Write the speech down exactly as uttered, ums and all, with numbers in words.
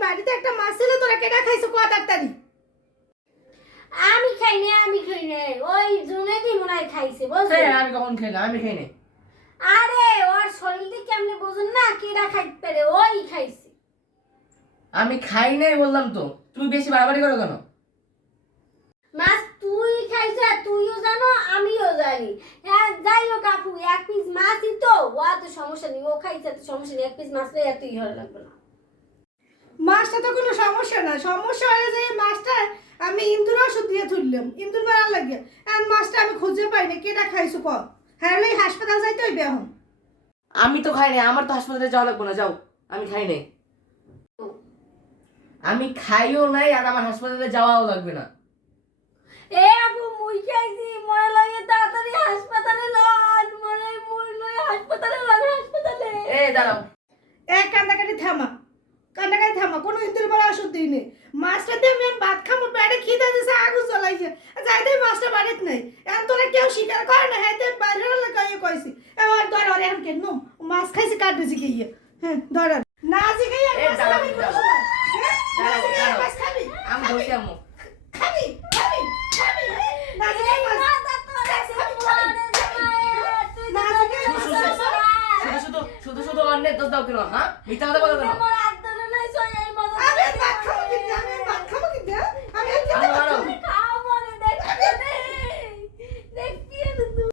বাড়িতে একটা মাছ ছিল, তোরা কেডা খাইছো কত তাড়াতাড়ি? আমি খাই না, আমি খাই না, ওই জুনেদি মনে হয় খাইছে, বুঝছো? হ্যাঁ আমি কখন খেলাম? আমি খাই নাই। আরে ওর শরীর দিয়ে কেমনে বুঝুন না কেডা খাইতে পারে, ওই খাইছে। আমি খাই নাই বললাম তো, তুমি বেশি বাড়াবাড়ি করো কেন? মাছ তুই খাইছে, তুইও জানো আমিও জানি। হ্যাঁ যাই হোক আপু, এক পিস মাছই তো, ও তো সমস্যা নেই, ও খাইছে তো সমস্যা নেই, এক পিস মাছ পেয়ে এতই ভালো লাগবে না। মাছটা তো কোনো সমস্যা না, সমস্যা হয়ে যায় মাছটা আমি ইন্দুর ওষুধ দিয়ে তুললাম, ইন্দুর মারার লাগে। আর মাছটা আমি খুঁজে পাই না, কেডা খাইছো ক? হ্যাঁ এই হাসপাতাল যাইতে হইবে এখন। আমি তো খাই নাই, আমার তো হাসপাতালে যাওয়া লাগবে না, যাও। আমি খাই নাই, আমি খাইও নাই, আর আমার হাসপাতালে যাওয়াও লাগবে না। এ আপু মুই খাইছি, মনে লাগে তাড়াতাড়ি হাসপাতালে লন, মনে মুই লই হাসপাতালে লন, হাসপাতালে। এ দাঁড়াও, এক কান্দাকাটি থামা, কান্দাকাটি থামা, কোনো ইন্দুর মারা ওষুধ দিই নে। মাছটা দিয়ে আমি ভাত খামো, পেটে খিদে দিছে, আগুন জ্বলাইছে, যাইতে মাছটা বাড়িতে নাই। এখন তোরা কেউ স্বীকার করে না, হ্যাঁ তুই বাইরে লাগাই কইছি। এবার ধর আর এখন কেন মাছ খাইছি কাটতেছি কি ইয়ে। হ্যাঁ ধর আর না জিগাই আর এ মাছ দাঁড়াও, খাবি দাঁড়াও। কোথায়? হ্যাঁ না দাঁড়াও, জিগাই আর দাঁড়াও। মাছ খাবি? আমি খাবি? বসে আমো। খাবি খাবি খাবি হ্যাঁ? না জিগাই মাছ শুধু শুধু শুধু শুধু শুধু অন্যের দোষ দাও কেন? হ্যাঁ মিথ্যা কথা বলো কেন?